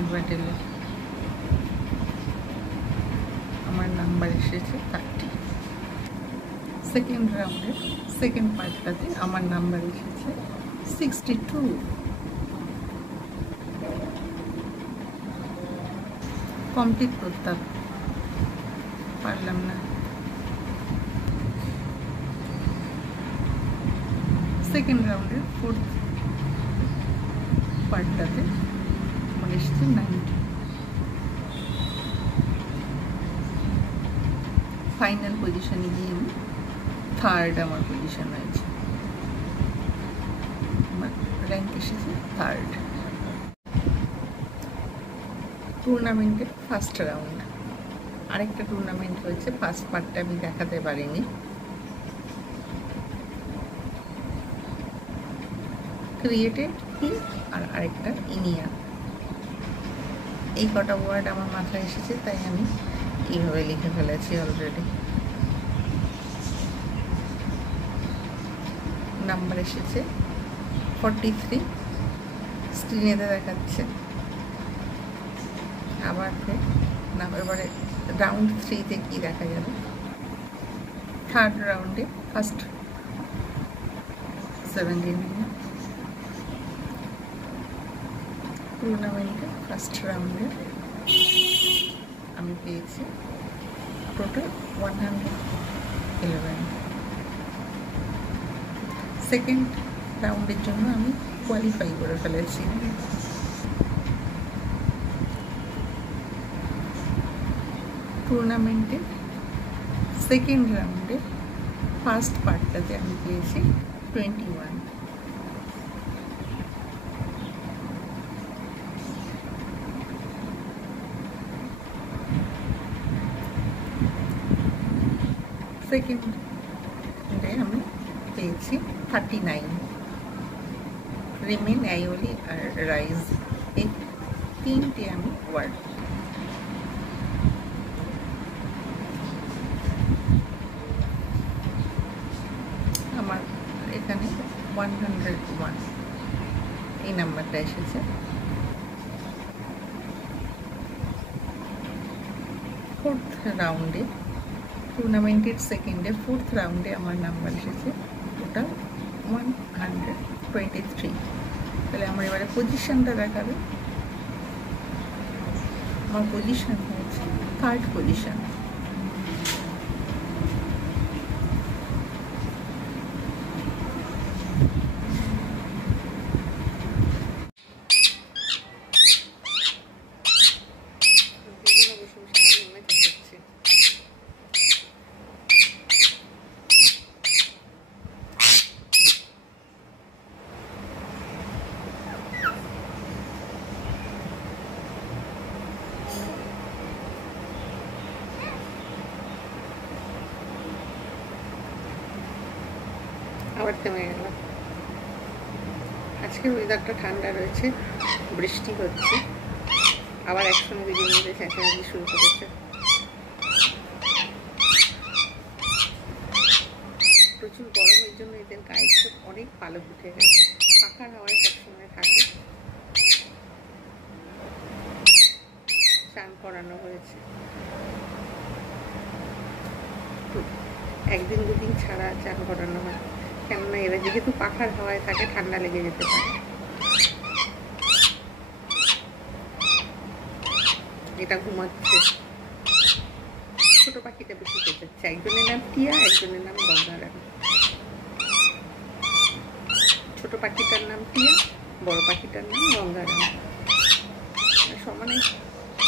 Smart ব্যাটেলে আমার number এসেছে 30। Second রাউন্ডের সেকেন্ড পার্টটাতে আমার নাম্বার এসেছে 62। কমপ্লিট করতাম, পারলাম না। সেকেন্ড রাউন্ডের ফোর্থ পার্টটাতে আমার এসেছে 90। ফাইনাল পজিশনে গিয়ে আমি থার্ড আমার পজিশন হয়েছে, আমার র্যাঙ্ক এসেছে থার্ড। টুর্নামেন্টের ফার্স্ট রাউন্ড। আরেকটা টুর্নামেন্ট হয়েছে, ফার্স্ট পার্টটা আমি দেখাতে পারিনি। ক্রিয়েটেড আর আরেকটা ইনিয়া। এই কটা ওয়ার্ড আমার মাথায় এসেছে, তাই আমি এইভাবে লিখে ফেলেছি অলরেডি। নাম্বার এসেছে 43, স্ক্রিনেতে দেখাচ্ছে। আবার না, এবারে রাউন্ড 3-তে কি দেখা যাবে। থার্ড রাউন্ডে ফার্স্ট 79। টুর্নামেন্টে ফার্স্ট রাউন্ডে আমি পেয়েছি টোটাল 111। সেকেন্ড রাউন্ডের জন্য আমি কোয়ালিফাই করে ফেলেছি। টুর্নামেন্টে সেকেন্ড রাউন্ডে ফার্স্ট পার্টটাতে আমি পেয়েছি 21। সেকেন্ডে আমি পেয়েছি 39। রিমেন, আইওলি আর রাইজ, এই তিনটে আমি ওয়ার্ড। আমার এখানে 101 এই নাম্বারটা এসেছে। ফোর্থ রাউন্ডে, টুর্নামেন্টের সেকেন্ডে ফোর্থ রাউন্ডে আমার নাম্বার এসেছে টোটাল 123। তাহলে আমার এবারে পজিশনটা দেখাবে। আমার পজিশন হয়েছে থার্ড পজিশন। আবার থেমে গেল। আজকের ওয়েদারটা ঠান্ডা রয়েছে, বৃষ্টি হচ্ছে, আবার একসঙ্গে দুজন মিলে চেঁচামেচি শুরু করেছে। প্রচুর গরমের জন্য এদের গায়ে অনেক পালক উঠে গেছে। পাখার হাওয়ায় সবসময় থাকে। চান করানো হয়েছে, একদিন দুদিন ছাড়া চান করানো হয়, কেননা এরা যেহেতু পাখার হাওয়ায় থাকে ঠান্ডা লেগে যেতে পারে। এটা ঘুমাচ্ছে। ছোট পাখিটা বেশি চেঁচাচ্ছে। একজনের নাম টিয়া, একজনের নাম গঙ্গারানী। ছোট পাখিটার নাম টিয়া, বড় পাখিটার নাম গঙ্গারানী। সমানে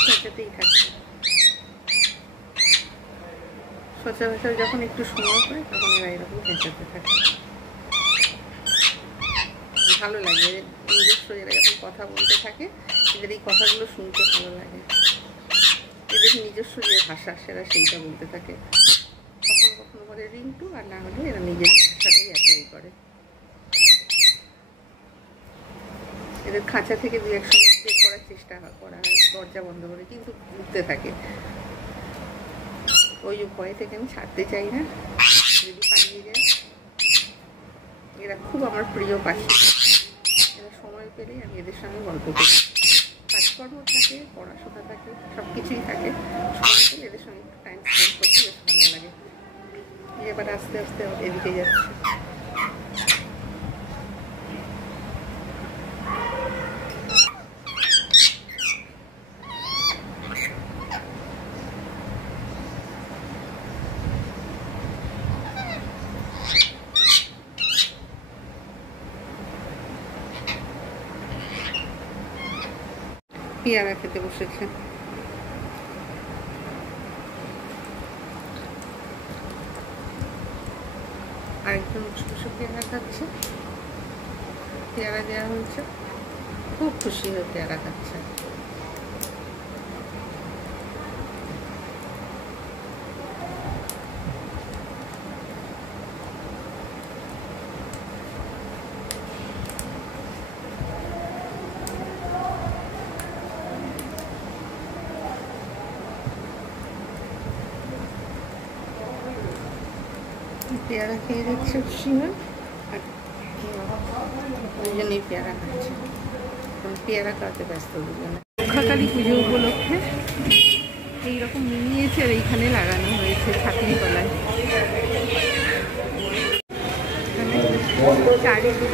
চেঁচাতেই থাকে। সচরাচর যখন একটু সময় পায় তখন এরা এরকম চেঁচাতে থাকে। ভালো লাগে নিজস্ব, এরা যখন কথা বলতে থাকে এদের এই কথাগুলো শুনতে ভালো লাগে। এদের নিজস্ব যে ভাষা সেরা সেইটা বলতে থাকে। কখনো কখনো বলে রিন্টু, আর না হলে এরা নিজের ভাষাটাই অ্যাপ্লাই করে। এদের খাঁচা থেকে দু এক সময় বের করার চেষ্টা করা হয় দরজা বন্ধ করে, কিন্তু ঘুরতে থাকে। ওই ভয় থেকে আমি ছাড়তে চাই না, যদি পালিয়ে যায়। এরা খুব আমার প্রিয় পাখি। এরা সময় পেলে আমি এদের সঙ্গে গল্প করি। কাজ কাজকর্ম থাকে, পড়াশোনা থাকে, সব কিছুই থাকে। সময় পেলে এদের সঙ্গে একটু টাইম স্পেন্ড করতে বেশ ভালো লাগে। এবার আস্তে আস্তে এদিকে যাচ্ছে। পেয়ারা খেতে বসেছে। আরেকজন বসে বসে পেয়ারা খাচ্ছে। পেয়ারা দেওয়া হয়েছে, খুব খুশি হয়ে পেয়ারা খাচ্ছে। পেয়ারা খেয়ে দিচ্ছে খুশি হয়ে, ওই জন্যই পেয়ারা খাচ্ছে। পেয়ারা খাওয়াতে ব্যস্ত দুজনে। রক্ষাকালী পুজো উপলক্ষে এইরকম মিনিয়েচার এইখানে লাগানো হয়েছে ছাতির তলায়। চারিদিকে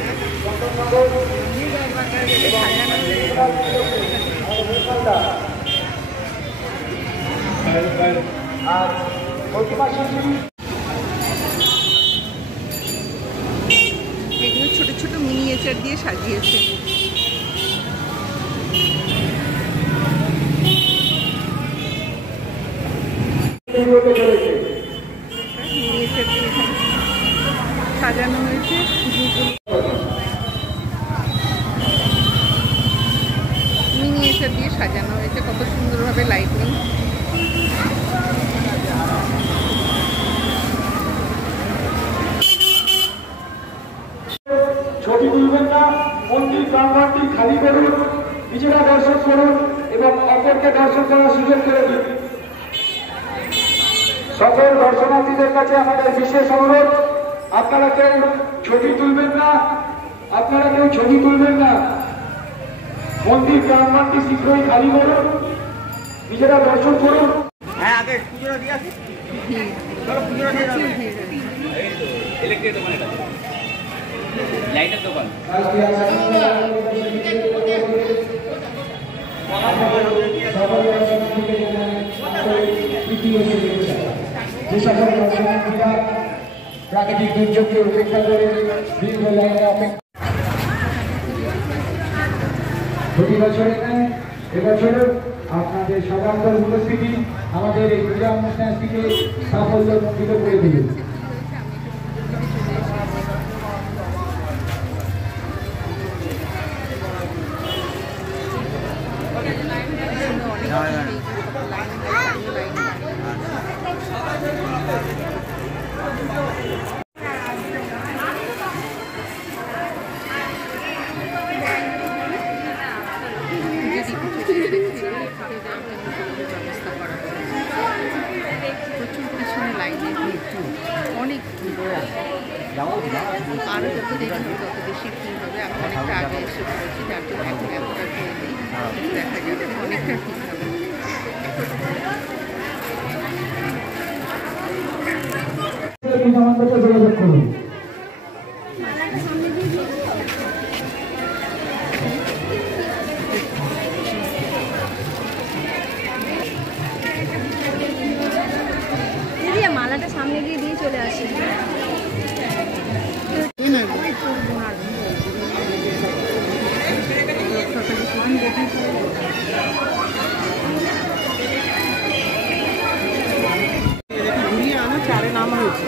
এগুলো ছোট ছোট মিনিয়েচার দিয়ে সাজিয়েছে। মিনিয়েচার দিয়ে সাজানো হয়েছে। মিনিয়েচার দিয়ে সাজানো হয়েছে, কত সুন্দরভাবে লাইটিং। ছবি তুলবেন না, মন্দির প্রাঙ্গণটি খালি করুন, নিজেরা দর্শন করুন এবং অপরকে দর্শন করার সুযোগ করে দিন। সকল দর্শনার্থীদের কাছে আমাদের বিশেষ অনুরোধ, আপনারা কেউ ছবি তুলবেন না, মন্দির প্রাঙ্গণটি শীঘ্রই খালি করুন, নিজেরা দর্শন করুন। হ্যাঁ, আগে পুজোটা দিয়ে আসি। চলো পুজোটা দিয়ে আসি। ইলেকট্রিক দোকানে লাইটের দোকান। যে সকল দর্শনার্থীরা প্রাকৃতিক দুর্যোগকে উপেক্ষা করে দীর্ঘ লাইনে অপেক্ষা, প্রতি বছরে নেয় এবছরও আপনাদের সবার উপস্থিতি আমাদের এই পূজা অনুষ্ঠানটিকে সাফল্যমণ্ডিত করে দিবে। অনেক আরো যত দেরি হবে তত বেশি ভিড় হবে। আমি অনেকটা আগে এসে পড়েছি, যার জন্য এখন এতটা ভিড় নেই। দেখা যাবে অনেকটা ভিড় হবে। যোগাযোগ করুন। মালাটা সামনে গিয়ে দিয়ে চলে আসি। আমার চারে নাম হয়েছে।